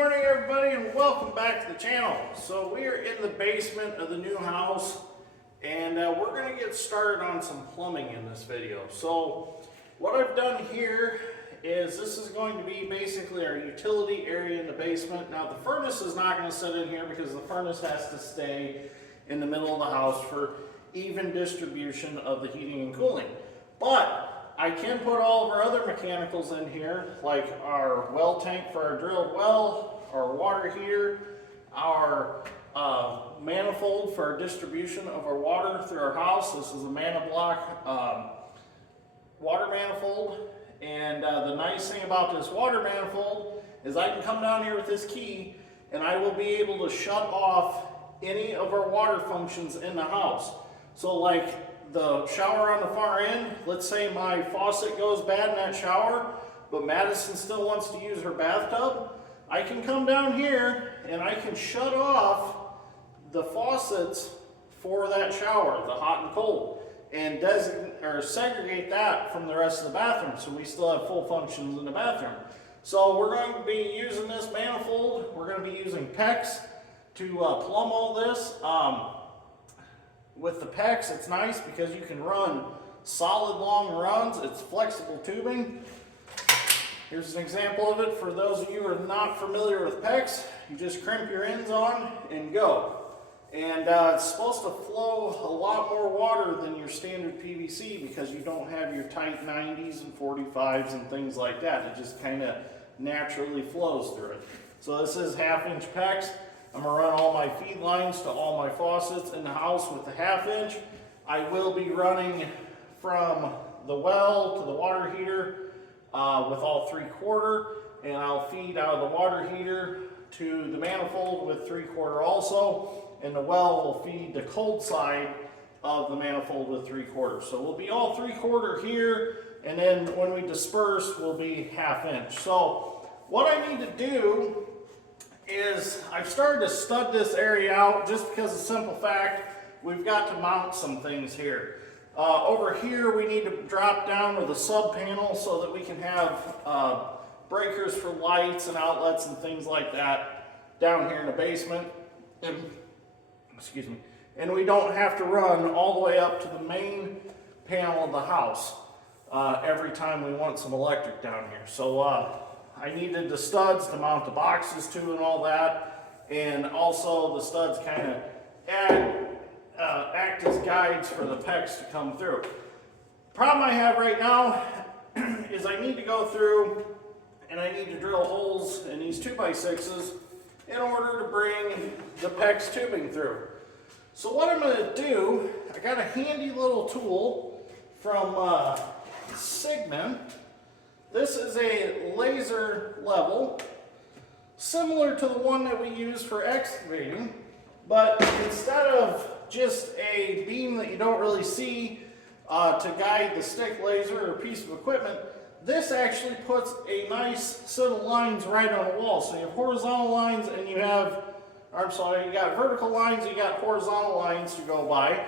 morning, everybody, and welcome back to the channel. So we are in the basement of the new house, and we're going to get started on some plumbing in this video. So what I've done here is this is going to be basically our utility area in the basement. Now the furnace is not going to sit in here because the furnace has to stay in the middle of the house for even distribution of the heating and cooling. But I can put all of our other mechanicals in here, like our well tank for our drilled well, our water heater, our manifold for our distribution of our water through our house. This is a ManaBlock water manifold. And the nice thing about this water manifold is I can come down here with this key and I will be able to shut off any of our water functions in the house. So like the shower on the far end, let's say my faucet goes bad in that shower, but Madison still wants to use her bathtub, I can come down here and I can shut off the faucets for that shower, the hot and cold, and segregate that from the rest of the bathroom so we still have full functions in the bathroom. So we're going to be using this manifold. We're going to be using PEX to plumb all this. With the PEX, it's nice because you can run solid long runs. It's flexible tubing. Here's an example of it. For those of you who are not familiar with PEX, you just crimp your ends on and go. And it's supposed to flow a lot more water than your standard PVC because you don't have your tight 90s and 45s and things like that. It just kind of naturally flows through it. So this is 1/2 inch PEX. I'm going to run all my feed lines to all my faucets in the house with the 1/2 inch. I will be running from the well to the water heater with all 3/4, and I'll feed out of the water heater to the manifold with 3/4 also, and the well will feed the cold side of the manifold with 3/4. So we'll be all 3/4 here, and then when we disperse, we'll be 1/2 inch. So what I need to do is I've started to stud this area out just because of the simple fact we've got to mount some things here. Over here we need to drop down with a sub panel so that we can have breakers for lights and outlets and things like that down here in the basement. Excuse me. And we don't have to run all the way up to the main panel of the house every time we want some electric down here. So I needed the studs to mount the boxes to and all that, and also the studs kind of act as guides for the PEX to come through. Problem I have right now is I need to go through and I need to drill holes in these 2x6s in order to bring the PEX tubing through. So what I'm going to do, I got a handy little tool from Cigman. This is a laser level, similar to the one that we use for excavating, but instead of just a beam that you don't really see to guide the stick laser or piece of equipment, this actually puts a nice set of lines right on the wall. So you have horizontal lines and you have, you got vertical lines, you got horizontal lines to go by,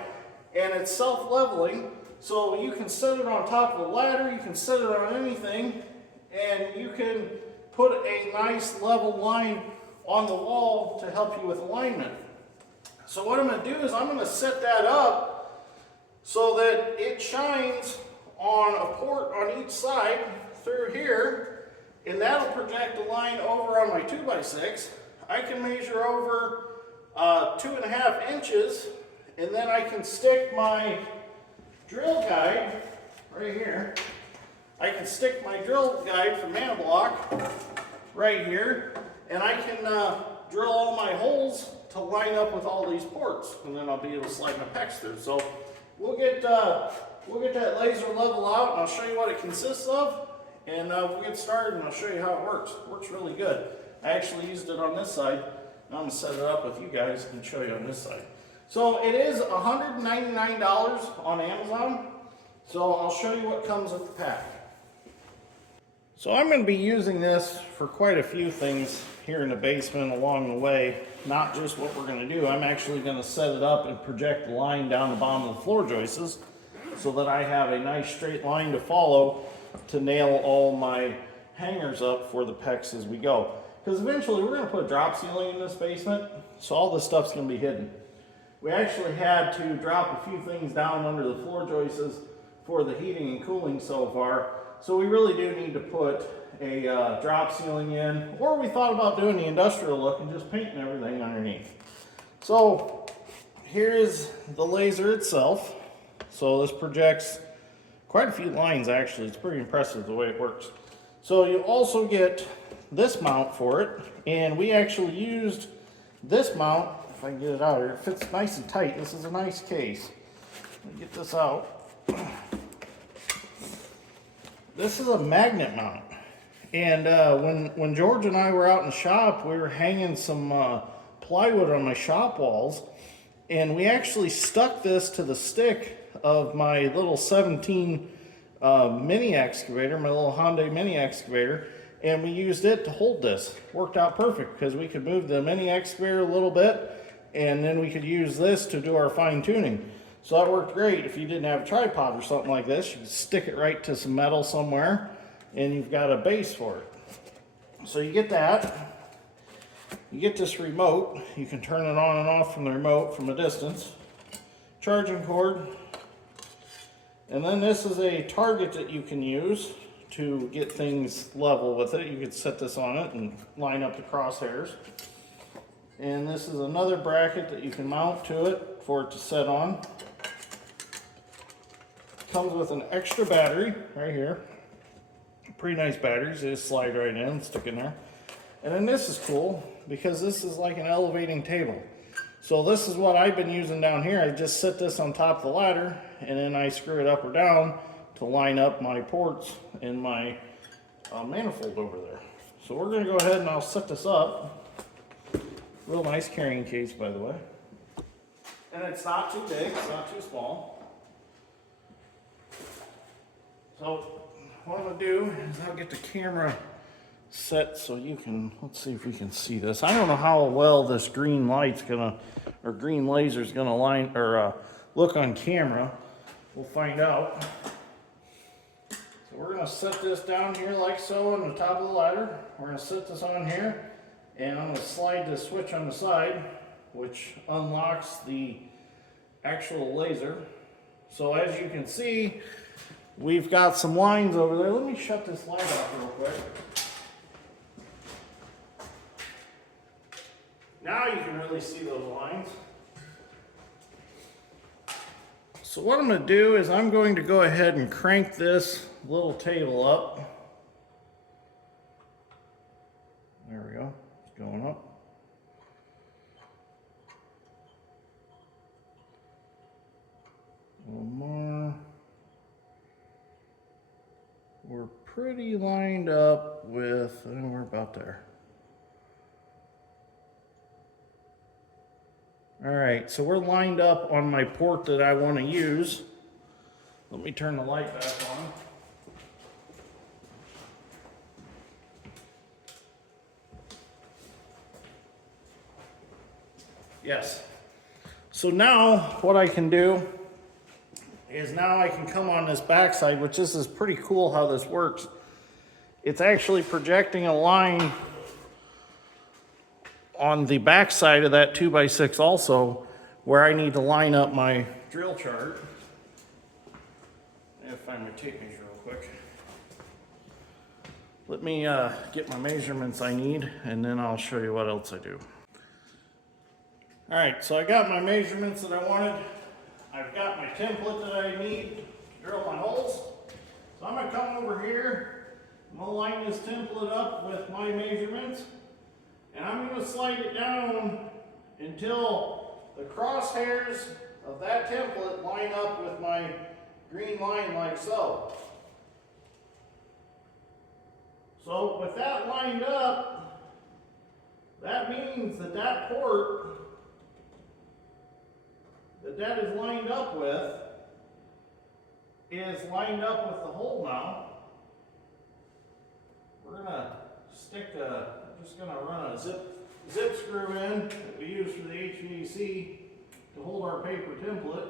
and it's self-leveling. So you can set it on top of a ladder, you can set it on anything, and you can put a nice level line on the wall to help you with alignment. So what I'm going to do is I'm going to set that up so that it shines on a port on each side through here, and that'll project a line over on my 2x6. I can measure over 2.5 inches, and then I can stick my drill guide right here. I can stick my drill guide for ManaBlock right here, and I can drill all my holes to line up with all these ports, and then I'll be able to slide my PEX through. So we'll get that laser level out, and I'll show you what it consists of, and we'll get started, and I'll show you how it works. It works really good. I actually used it on this side. Now I'm going to set it up with you guys and show you on this side. So it is $199 on Amazon. So I'll show you what comes with the pack. So I'm going to be using this for quite a few things here in the basement along the way. Not just what we're going to do. I'm actually going to set it up and project the line down the bottom of the floor joists so that I have a nice straight line to follow to nail all my hangers up for the PEX as we go. because eventually we're going to put a drop ceiling in this basement, so all this stuff's going to be hidden. We actually had to drop a few things down under the floor joists for the heating and cooling so far, so we really do need to put a drop ceiling in, or we thought about doing the industrial look and just painting everything underneath. So here is the laser itself. So this projects quite a few lines actually. It's pretty impressive the way it works. So you also get this mount for it, and we actually used this mount, if I can get it out here, it fits nice and tight. This is a nice case. Let me get this out. This is a magnet mount. And when George and I were out in the shop, we were hanging some plywood on my shop walls, and we actually stuck this to the stick of my little 17 mini excavator, my little Hyundai mini excavator, and we used it to hold this. Worked out perfect because we could move the mini excavator a little bit, and then we could use this to do our fine tuning. So that worked great. If you didn't have a tripod or something like this, you could stick it right to some metal somewhere, and you've got a base for it. So you get that. You get this remote. You can turn it on and off from the remote from a distance. Charging cord. And then this is a target that you can use to get things level with it. You could set this on it and line up the crosshairs. And this is another bracket that you can mount to it for it to set on. Comes with an extra battery right here. Pretty nice batteries. They just slide right in and stick in there. And then this is cool because this is like an elevating table. So this is what I've been using down here. I just set this on top of the ladder, and then I screw it up or down to line up my ports and my manifold over there. So we're going to go ahead and I'll set this up. Real nice carrying case, by the way. And it's not too big, it's not too small. So what I'm going to do is I'll get the camera set so you can, let's see if we can see this. I don't know how well this green light's gonna, or green laser's gonna line, or look on camera. We'll find out. So we're gonna set this down here like so on the top of the ladder. We're gonna set this on here, and I'm gonna slide this switch on the side, which unlocks the actual laser. So as you can see, we've got some lines over there. Let me shut this light off real quick. Now you can really see those lines. So what I'm going to do is I'm going to go ahead and crank this little table up. There we go. It's going up. A little more. We're pretty lined up with, we're about there. All right, so we're lined up on my port that I want to use. Let me turn the light back on. Yes. So now what I can do is now I can come on this backside, which this is pretty cool how this works. It's actually projecting a line on the back side of that 2x6 also, where I need to line up my drill chart. If I find my tape measure real quick. Let me get my measurements I need, and then I'll show you what else I do. All right, so I got my measurements that I wanted. I've got my template that I need to drill my holes. So I'm gonna come over here, I'm gonna line this template up with my measurements, and I'm going to slide it down until the crosshairs of that template line up with my green line like so. So with that lined up, that means that that port that is lined up with is lined up with the hole now. We're going to stick just going to run a zip screw in that we use for the HVAC to hold our paper template.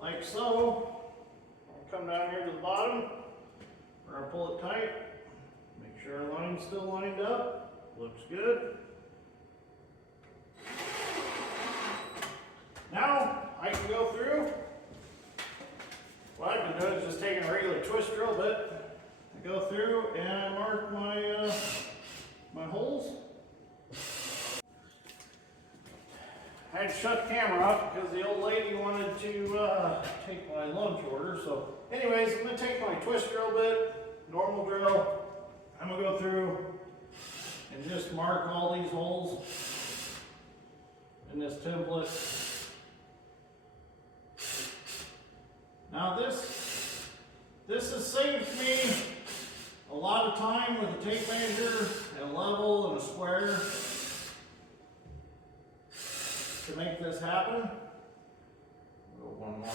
Like so. I'll come down here to the bottom. We're going to pull it tight. Make sure our line's still lined up. Looks good. Now I can go through. What I've been doing is just taking a regular twist drill bit. I go through and I mark my my holes. I had to shut the camera off because the old lady wanted to take my lunch order. So anyways, I'm going to take my twist drill bit, normal drill. I'm going to go through and just mark all these holes in this template. Now this has saved me a lot of time with a tape measure and a level and a square to make this happen. We'll go one more.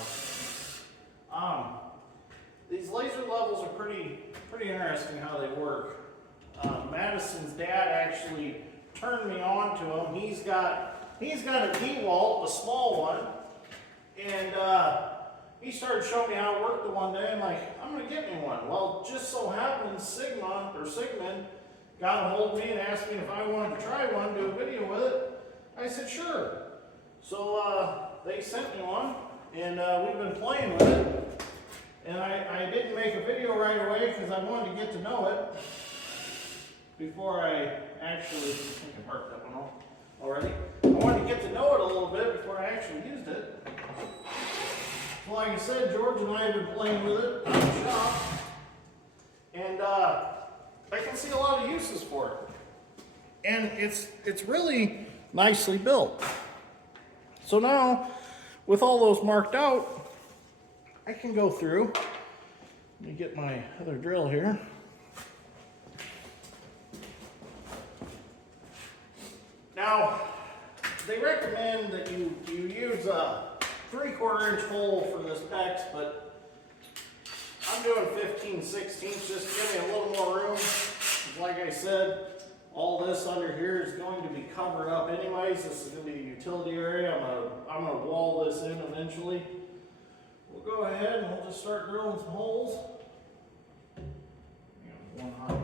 These laser levels are pretty interesting how they work. Madison's dad actually turned me on to them. He's got a D-Walt, a small one, and he started showing me how it worked the one day. I'm like, I'm gonna get me one. Well, just so happens Cigman got a hold of me and asked me if I wanted to try one, do a video with it. I said sure. So they sent me one, and we've been playing with it. And I didn't make a video right away because I wanted to get to know it before I actually, I think I marked that one off already. I wanted to get to know it a little bit before I actually used it. So like I said, George and I have been playing with it in the shop. And I can see a lot of uses for it. And it's really nicely built. So now, with all those marked out, I can go through. Let me get my other drill here. Now, they recommend that you use a 3/4 inch hole for this PEX, but I'm doing 15/16 just to give me a little more room. Like I said, all this under here is going to be covered up anyways. This is going to be a utility area. I'm going to wall this in eventually. We'll go ahead and we'll just start drilling some holes. One hot.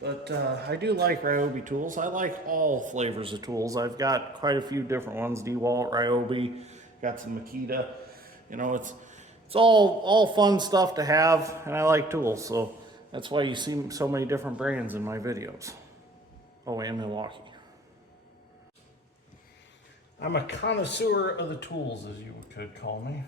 But I do like Ryobi tools. I like all flavors of tools. I've got quite a few different ones. DeWalt, Ryobi, got some Makita. You know, it's all fun stuff to have, and I like tools. So that's why you see so many different brands in my videos. Oh, and Milwaukee. I'm a connoisseur of the tools, as you could call me.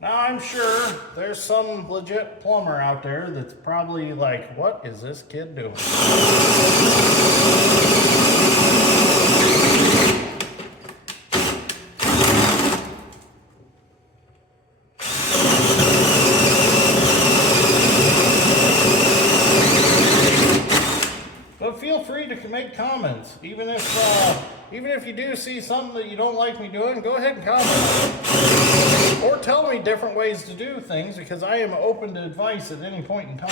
Now I'm sure there's some legit plumber out there that's probably like, what is this kid doing? But feel free to make comments, even if you do see something that you don't like me doing, go ahead and comment. Or tell me different ways to do things, because I am open to advice at any point in time.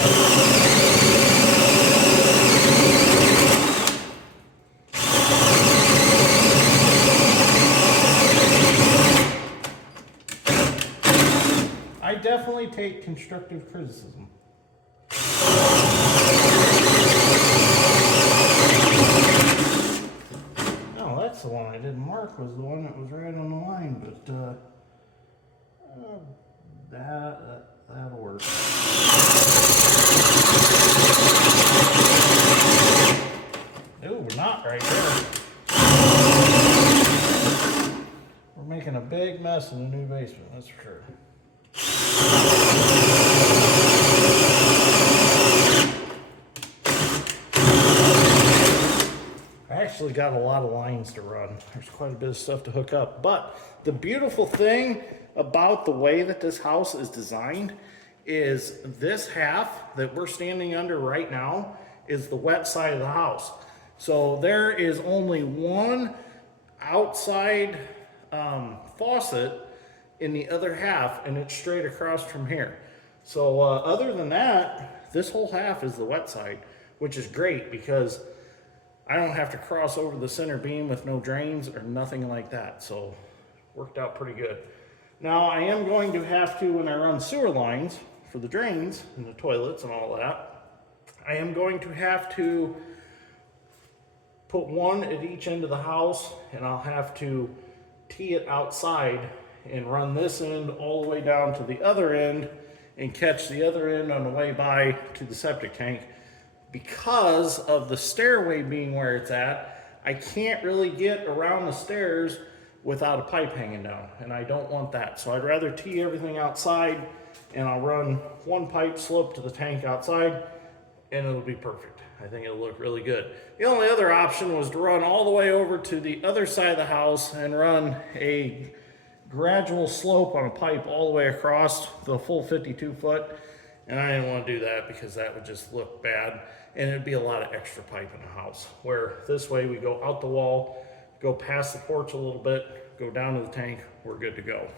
I definitely take constructive criticism. No, that's the one I didn't mark, was the one that was right on the line, but that'll work. Ooh, not right there. We're making a big mess in the new basement, that's for sure. I actually got a lot of lines to run. There's quite a bit of stuff to hook up. But the beautiful thing about the way that this house is designed is this half that we're standing under right now is the wet side of the house. So there is only one outside faucet in the other half, and it's straight across from here. So other than that, this whole half is the wet side, which is great because I don't have to cross over the center beam with no drains or nothing like that. So worked out pretty good. Now I am going to have to, when I run sewer lines for the drains and the toilets and all that, I am going to have to put one at each end of the house, and I'll have to tee it outside and run this end all the way down to the other end and catch the other end on the way by to the septic tank. Because of the stairway being where it's at, I can't really get around the stairs without a pipe hanging down, and I don't want that. So I'd rather tee everything outside, and I'll run one pipe slope to the tank outside, and it'll be perfect. I think it'll look really good. The only other option was to run all the way over to the other side of the house and run a gradual slope on a pipe all the way across the full 52 foot. And I didn't want to do that because that would just look bad. And it'd be a lot of extra pipe in the house. Where this way we go out the wall, go past the porch a little bit, go down to the tank, we're good to go.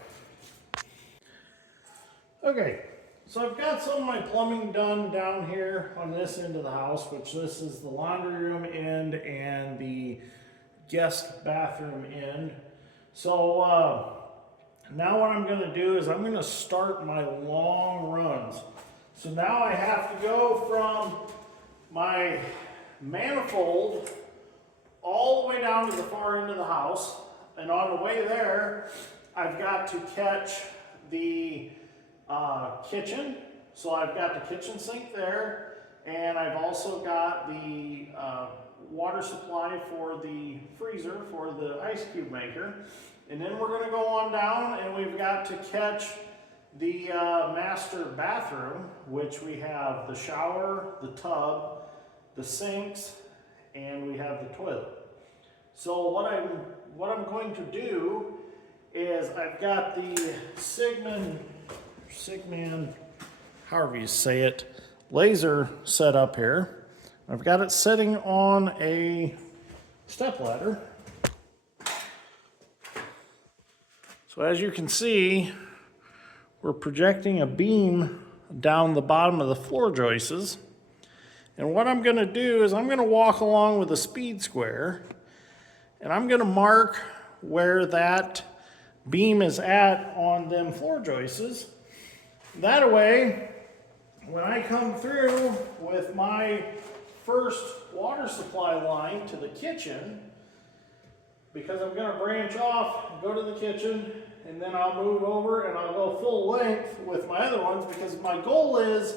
Okay. So I've got some of my plumbing done down here on this end of the house, which this is the laundry room end and the guest bathroom end. So now what I'm going to do is I'm going to start my long runs. So now I have to go from my manifold all the way down to the far end of the house. And on the way there, I've got to catch the kitchen. So I've got the kitchen sink there, and I've also got the water supply for the freezer for the ice cube maker. And then we're going to go on down, and we've got to catch the master bathroom, which we have the shower, the tub, the sinks, and we have the toilet. So what I'm going to do is I've got the Cigman, however you say it, laser set up here. I've got it sitting on a step ladder. So as you can see, we're projecting a beam down the bottom of the floor joists. And what I'm going to do is I'm going to walk along with a speed square, and I'm going to mark where that beam is at on them floor joists. That way, when I come through with my first water supply line to the kitchen, because I'm going to branch off and go to the kitchen, and then I'll move over and I'll go full length with my other ones, because my goal is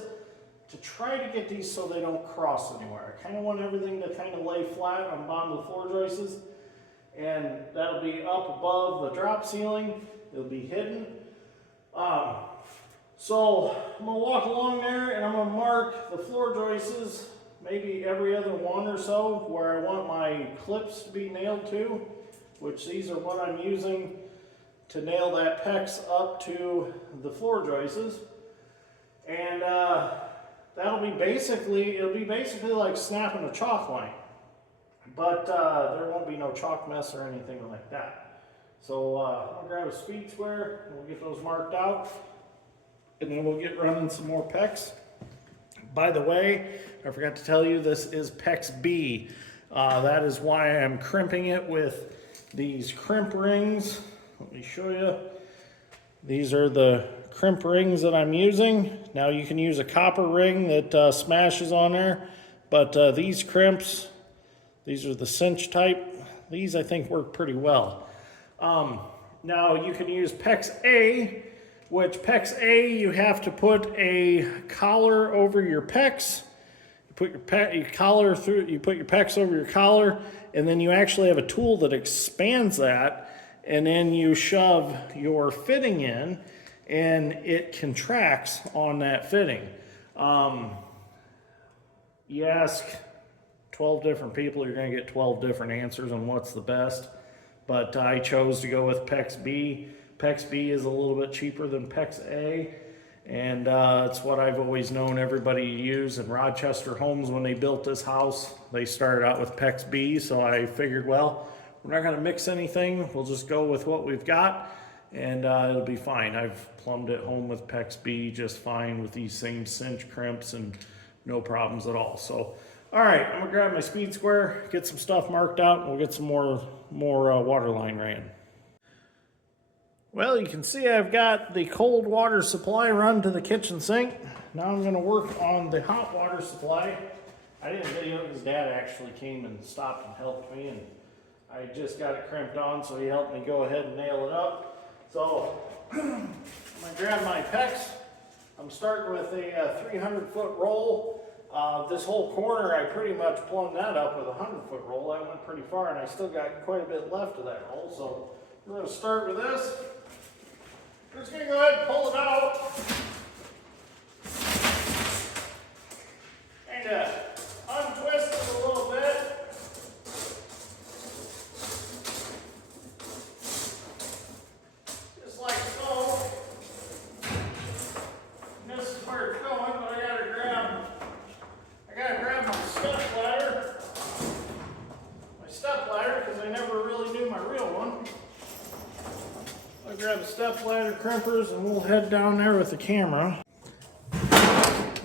to try to get these so they don't cross anywhere. I kind of want everything to kind of lay flat on the bottom of the floor joists, and that'll be up above the drop ceiling. It'll be hidden. So I'm going to walk along there, and I'm going to mark the floor joists, maybe every other one or so, where I want my clips to be nailed to, which these are what I'm using to nail that PEX up to the floor joists. And it'll be basically like snapping a chalk line, but there won't be no chalk mess or anything like that. So I'll grab a speed square, and we'll get those marked out, and then we'll get running some more PEX. By the way, I forgot to tell you, this is PEX B. That is why I'm crimping it with these crimp rings. Let me show you. These are the crimp rings that I'm using. Now you can use a copper ring that smashes on there, but these crimps, these are the cinch type. These I think work pretty well. Now you can use PEX A, which PEX A, you have to put a collar over your PEX. You put your PEX over your collar, and then you actually have a tool that expands that, and then you shove your fitting in, and it contracts on that fitting. You ask 12 different people, you're going to get 12 different answers on what's the best. But I chose to go with PEX B. PEX B is a little bit cheaper than PEX A. And it's what I've always known everybody to use. In Rochester Homes, when they built this house, they started out with PEX B. So I figured, well, we're not going to mix anything. We'll just go with what we've got, and it'll be fine. I've plumbed at home with PEX B just fine with these same cinch crimps and no problems at all. So, all right, I'm gonna grab my speed square, get some stuff marked out, and we'll get some more water line ran. Well, you can see I've got the cold water supply run to the kitchen sink. Now I'm gonna work on the hot water supply. I didn't video it, his dad actually came and stopped and helped me, and I just got it crimped on, so he helped me go ahead and nail it up. So I'm gonna grab my PEX. I'm starting with a 300-foot roll. This whole corner, I pretty much plumbed that up with a 100-foot roll. I went pretty far, and I still got quite a bit left of that roll. So we're going to start with this. We're just going to go ahead and pull it out. Kind of untwist it a little bit. Just like so. And this is where it's going, but I gotta grab my step ladder. My step ladder, because I never really knew my real one. I'll grab the step ladder, crimpers, and we'll head down there with the camera.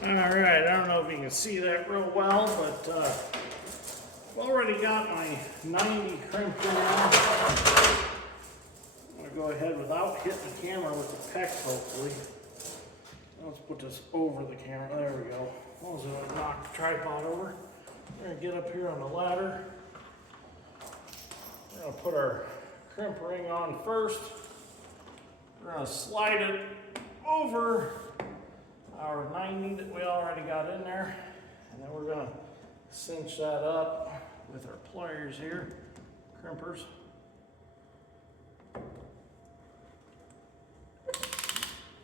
Alright, I don't know if you can see that real well, but I've already got my 90 crimped in now. I'm going to go ahead without hitting the camera with the PEX, hopefully. Let's put this over the camera. There we go. As long as I don't knock the tripod over. We're going to get up here on the ladder. We're going to put our crimp ring on first. We're going to slide it over our 90 that we already got in there. And then we're going to cinch that up with our pliers here, crimpers.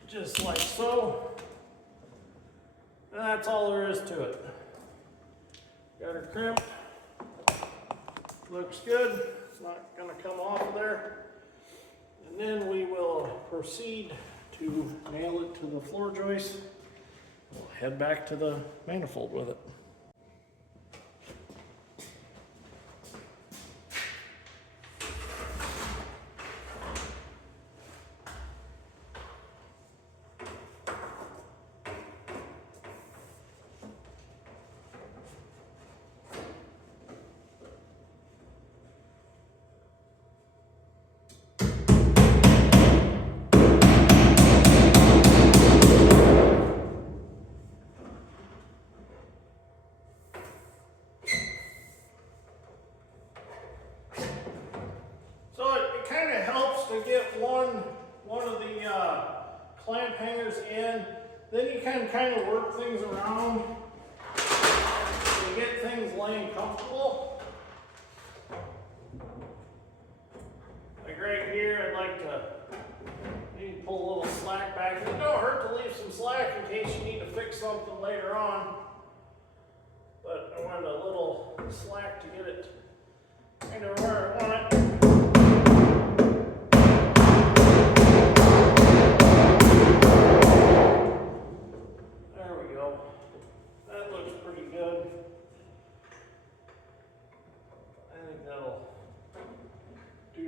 Just like so. And that's all there is to it. Got her crimp. Looks good. It's not going to come off of there. And then we will proceed to nail it to the floor joist. We'll head back to the manifold with it. To get one of the clamp hangers in, then you can kind of work things around to get things laying comfortable. Like right here, I'd like to maybe pull a little slack back. It don't hurt to leave some slack in case you need to fix something later on. But I wanted a little slack to get it kind of where I want it.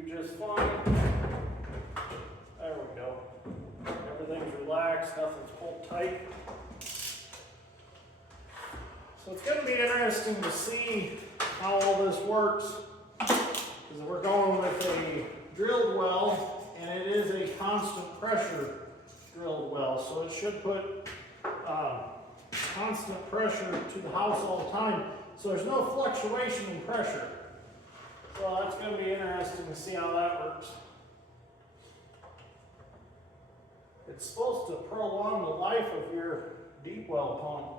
Just fine. There we go. Everything's relaxed, nothing's pulled tight. So it's going to be interesting to see how all this works, because we're going with a drilled well, and it is a constant pressure drilled well, so it should put constant pressure to the house all the time, so there's no fluctuation in pressure. So that's going to be interesting to see how that works. It's supposed to prolong the life of your deep well pump.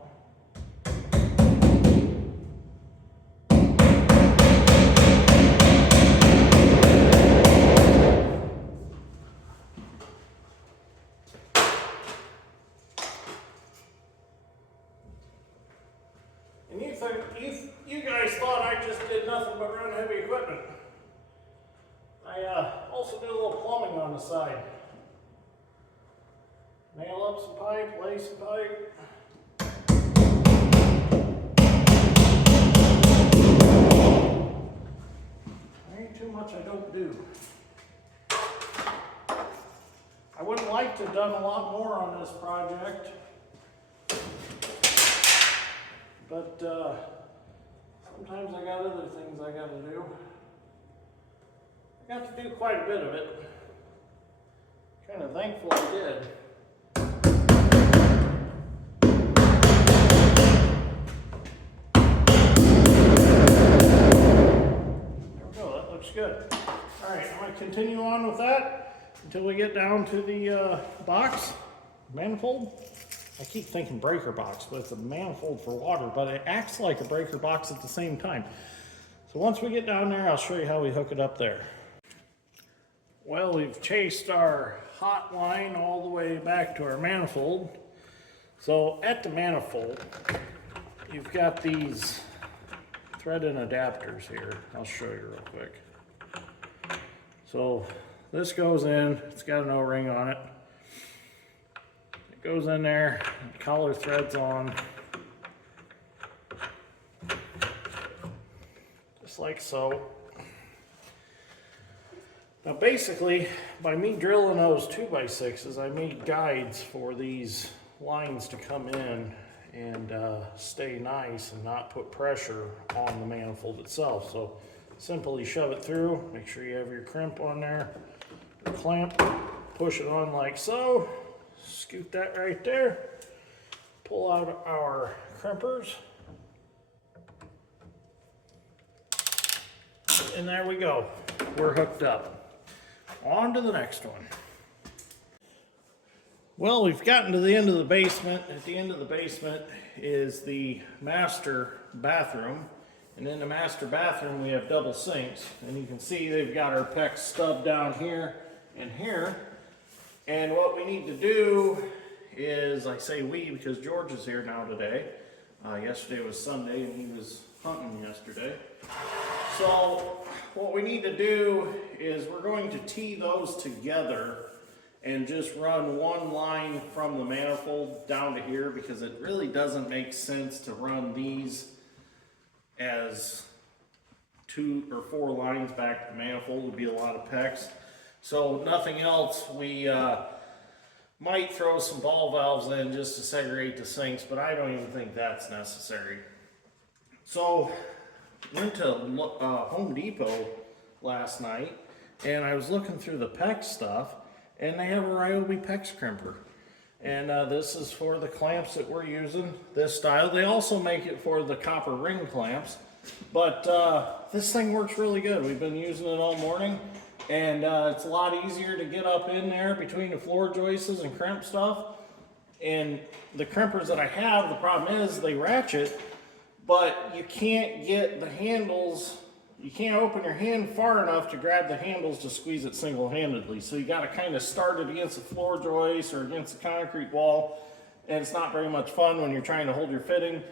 you guys thought I just did nothing but run heavy equipment. I also do a little plumbing on the side. Nail up some pipe, lay some pipe. There ain't too much I don't do. I would have liked to have done a lot more on this project, but sometimes I got other things I got to do. I got to do quite a bit of it. Kind of thankful I did. There we go, that looks good. All right, I'm going to continue on with that until we get down to the box, manifold. I keep thinking breaker box, but it's a manifold for water, but it acts like a breaker box at the same time. So once we get down there, I'll show you how we hook it up there. Well, we've chased our hot line all the way back to our manifold. So at the manifold, you've got these thread-in adapters here. I'll show you real quick. So this goes in, it's got an O-ring on it. It goes in there, the collar threads on. Just like so. Now basically, by me drilling those 2x6s, I made guides for these lines to come in and stay nice and not put pressure on the manifold itself. So simply shove it through, make sure you have your crimp on there, your clamp, push it on like so, scoot that right there, pull out our crimpers, and there we go, we're hooked up. On to the next one. Well, we've gotten to the end of the basement. At the end of the basement is the master bathroom. And in the master bathroom, we have double sinks. And you can see they've got our PEX stub down here and here. And what we need to do is, I say we because George is here now today. Yesterday was Sunday and he was hunting yesterday. So what we need to do is we're going to tee those together and just run one line from the manifold down to here, because it really doesn't make sense to run these as 2 or 4 lines back to the manifold. It would be a lot of PEX. So nothing else, we might throw some ball valves in just to segregate the sinks, but I don't even think that's necessary. So went to Home Depot last night and I was looking through the PEX stuff, and they have a Ryobi PEX crimper, and this is for the clamps that we're using, this style. They also make it for the copper ring clamps, but this thing works really good. We've been using it all morning, and it's a lot easier to get up in there between the floor joists and crimp stuff. And the crimpers that I have, the problem is they ratchet, but you can't get the handles, you can't open your hand far enough to grab the handles to squeeze it single-handedly. So you got to kind of start it against the floor joist or against the concrete wall, and it's not very much fun when you're trying to hold your fitting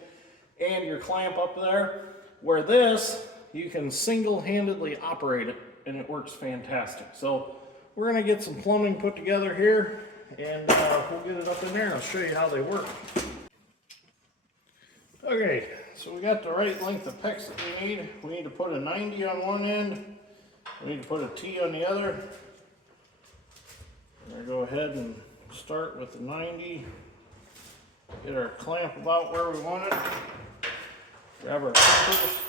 and your clamp up there. Where this, you can single-handedly operate it, and it works fantastic. So we're going to get some plumbing put together here, and we'll get it up in there and I'll show you how they work. Okay, so we got the right length of PEX that we need. We need to put a 90 on one end. We need to put a T on the other. We're going to go ahead and start with the 90. Get our clamp about where we want it. Grab our crimpers.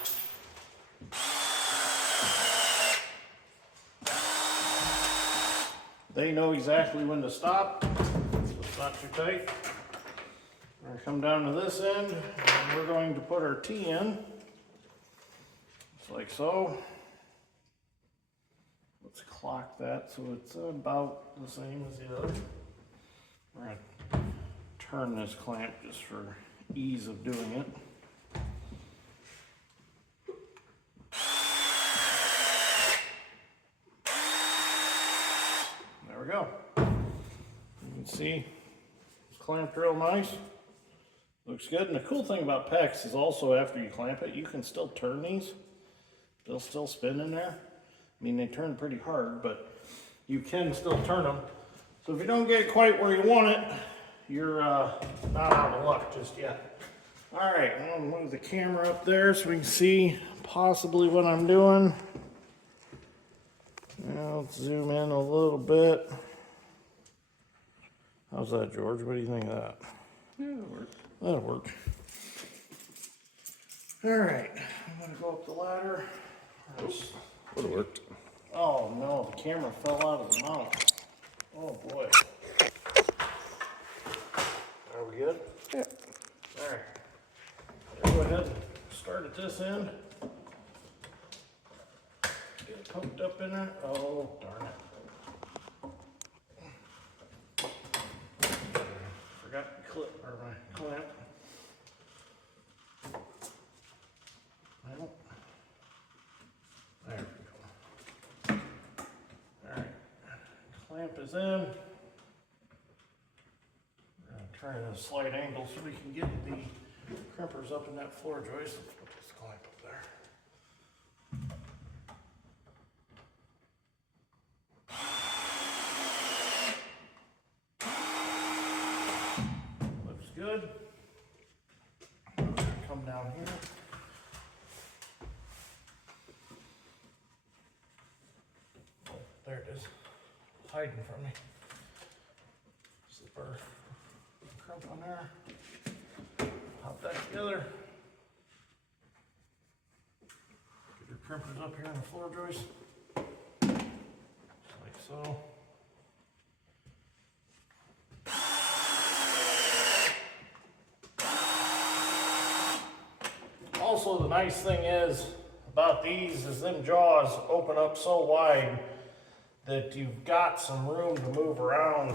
They know exactly when to stop, so it's not too tight. We're going to come down to this end, and we're going to put our T in, just like so. Let's clock that so it's about the same as the other. We're going to turn this clamp just for ease of doing it. There we go. You can see it's clamped real nice. Looks good. And the cool thing about PEX is also after you clamp it, you can still turn these. They'll still spin in there. I mean, they turn pretty hard, but you can still turn them. So if you don't get it quite where you want it, you're not out of luck just yet. All right, I'm gonna move the camera up there so we can see possibly what I'm doing. Now let's zoom in a little bit. How's that, George? What do you think of that? Yeah, it'll work. That'll work. All right, I'm gonna go up the ladder. Would have worked. Oh no, the camera fell out of the mount. Oh boy. Are we good? Yeah. All right. Go ahead and start at this end. Get it poked up in there. Oh, darn it. Forgot the clip or my clamp. Well, there we go. All right. Clamp is in. We're going to turn it at a slight angle so we can get the crimpers up in that floor joist. Let's put this clamp up there. Looks good. Come down here. Oh, there it is. It's hiding from me. Slip our crimp on there. Pop that together. Get your crimpers up here on the floor joist. Just like so. Also, the nice thing is about these is them jaws open up so wide that you've got some room to move around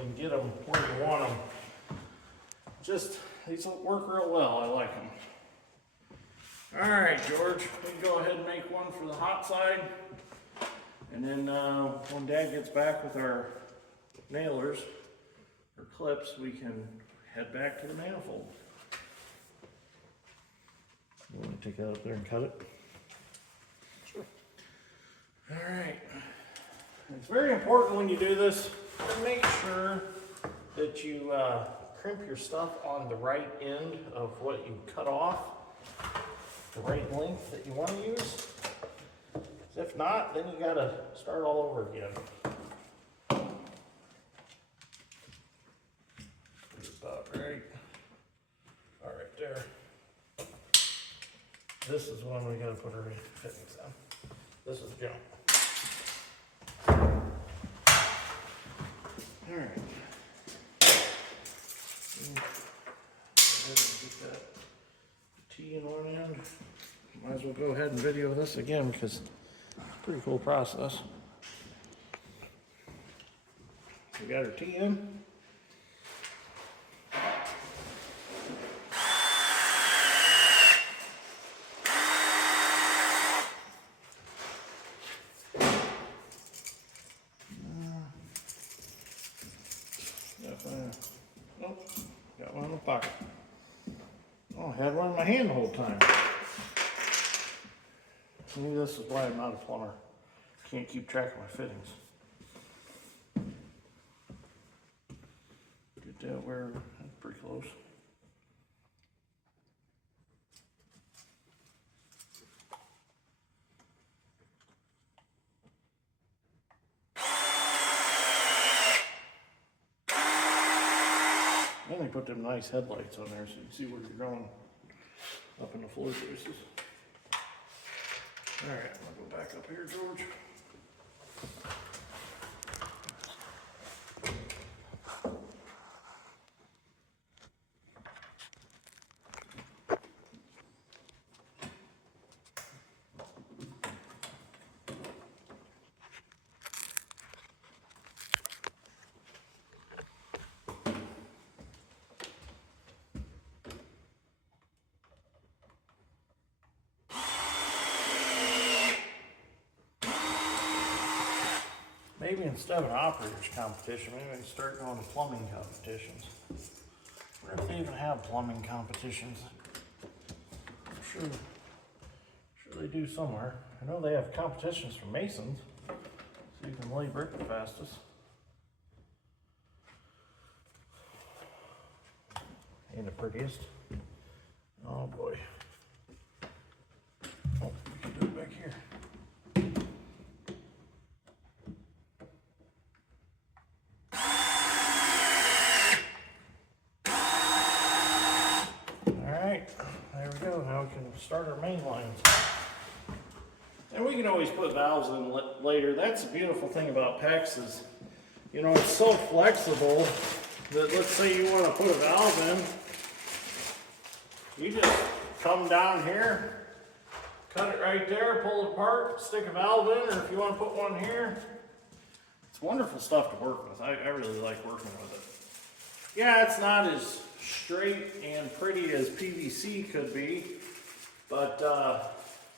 and get them where you want them. Just, these will work real well. I like them. All right, George, we can go ahead and make one for the hot side. And then when Dad gets back with our nailers or clips, we can head back to the manifold. You want to take that up there and cut it? Sure. All right. It's very important when you do this to make sure that you crimp your stuff on the right end of what you cut off, the right length that you want to use. If not, then you got to start all over again. About right there. This is one we got to put our fittings on. This is junk. All right. Get that T in one end. Might as well go ahead and video this again because it's a pretty cool process. We got our T in. Nope, got one in the pocket. Oh, I had one in my hand the whole time. Maybe this is why I'm not a plumber. Can't keep track of my fittings. Get that where, that's pretty close. And they put them nice headlights on there so you can see where you're going up in the floor joists. All right, I'm gonna go back up here, George. Maybe instead of an operators competition, maybe I can start going to plumbing competitions. wonder if they even have plumbing competitions. I'm sure they do somewhere. I know they have competitions for masons, so you can lay brick the fastest. And the prettiest. Oh boy. Oh, we can do it back here. Alright, there we go. Now we can start our main lines. And we can always put valves in later. That's the beautiful thing about PEX is, you know, it's so flexible that let's say you want to put a valve in, you just come down here, cut it right there, pull it apart, stick a valve in, or if you want to put one here, it's wonderful stuff to work with. I really like working with it. Yeah, it's not as straight and pretty as PVC could be, but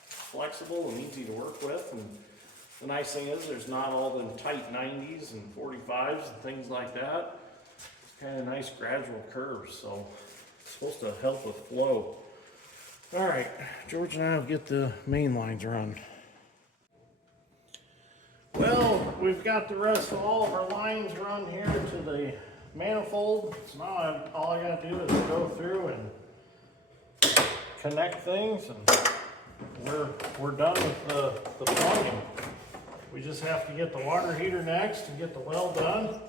flexible and easy to work with. And the nice thing is there's not all them tight 90s and 45s and things like that. It's kind of nice gradual curves, so it's supposed to help with flow. All right, George and I will get the main lines run. Well, we've got the rest of all of our lines run here to the manifold. So now all I gotta do is go through and connect things, and we're done with the plumbing. We just have to get the water heater next and get the well done,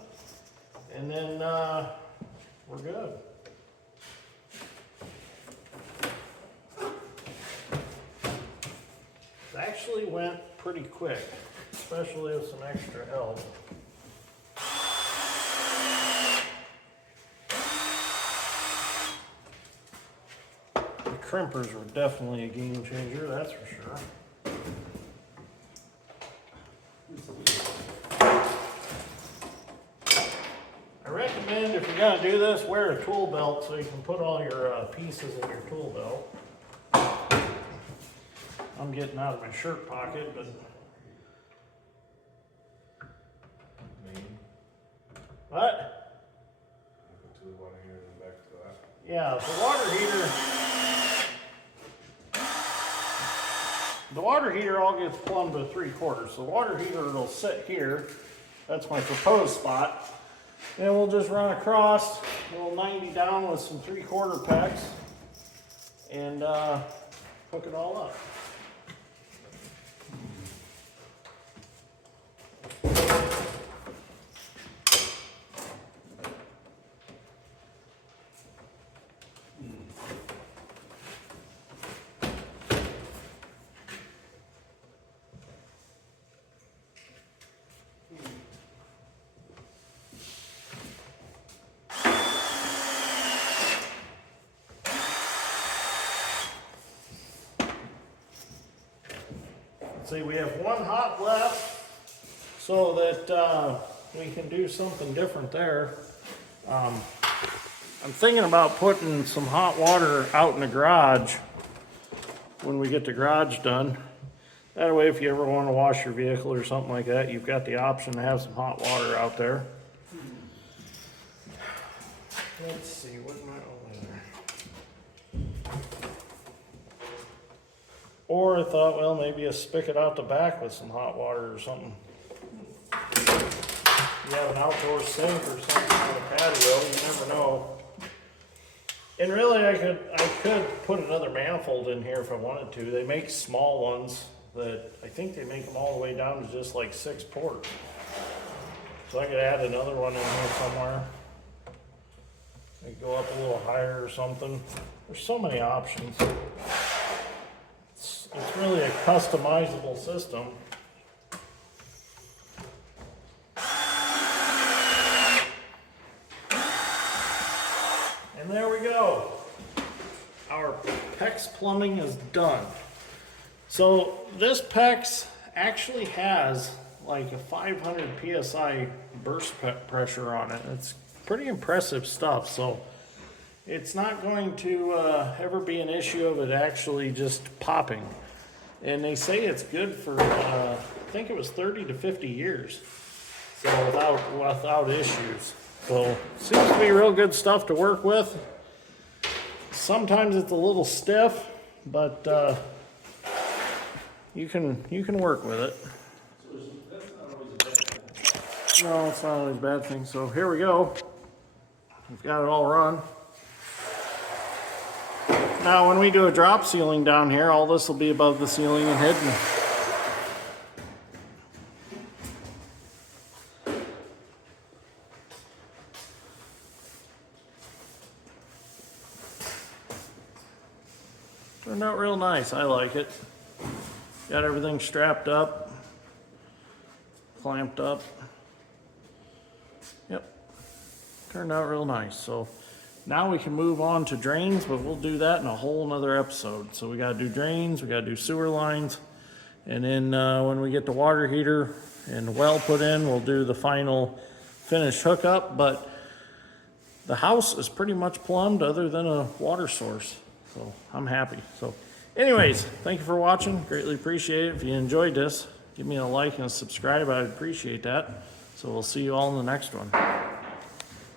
and then we're good. It actually went pretty quick, especially with some extra help. The crimpers were definitely a game changer, that's for sure. I recommend if you're gonna do this, wear a tool belt so you can put all your pieces in your tool belt. I'm getting out of my shirt pocket, but what? To the water heater and back to that. Yeah, the water heater all gets plumbed to 3/4. So the water heater will sit here. That's my proposed spot. Then we'll just run across a little 90 down with some 3/4 PEX and hook it all up. See, we have one hot left so that we can do something different there. I'm thinking about putting some hot water out in the garage when we get the garage done. That way, if you ever want to wash your vehicle or something like that, you've got the option to have some hot water out there. Let's see, what am I over there? Or I thought, well, maybe a spigot out the back with some hot water or something. You have an outdoor sink or something on the patio, you never know. And really, I could put another manifold in here if I wanted to. They make small ones that I think they make them all the way down to just like 6 ports. So I could add another one in here somewhere. Maybe go up a little higher or something. There's so many options. It's really a customizable system. And there we go. Our PEX plumbing is done. So this PEX actually has like a 500 PSI burst pressure on it. It's pretty impressive stuff. So it's not going to ever be an issue of it actually just popping. And they say it's good for, I think it was 30 to 50 years. So without issues. So seems to be real good stuff to work with. Sometimes it's a little stiff, but you can work with it. No, it's not always a bad thing. So here we go. We've got it all run. Now when we do a drop ceiling down here, all this will be above the ceiling and hidden. Turned out real nice. I like it. Got everything strapped up, clamped up. Yep. Turned out real nice. So now we can move on to drains, but we'll do that in a whole nother episode. So we got to do drains, we got to do sewer lines, and then when we get the water heater and well put in, we'll do the final finished hookup. But the house is pretty much plumbed other than a water source. So I'm happy. So anyways, thank you for watching. Greatly appreciate it. If you enjoyed this, give me a like and a subscribe. I'd appreciate that. So we'll see you all in the next one.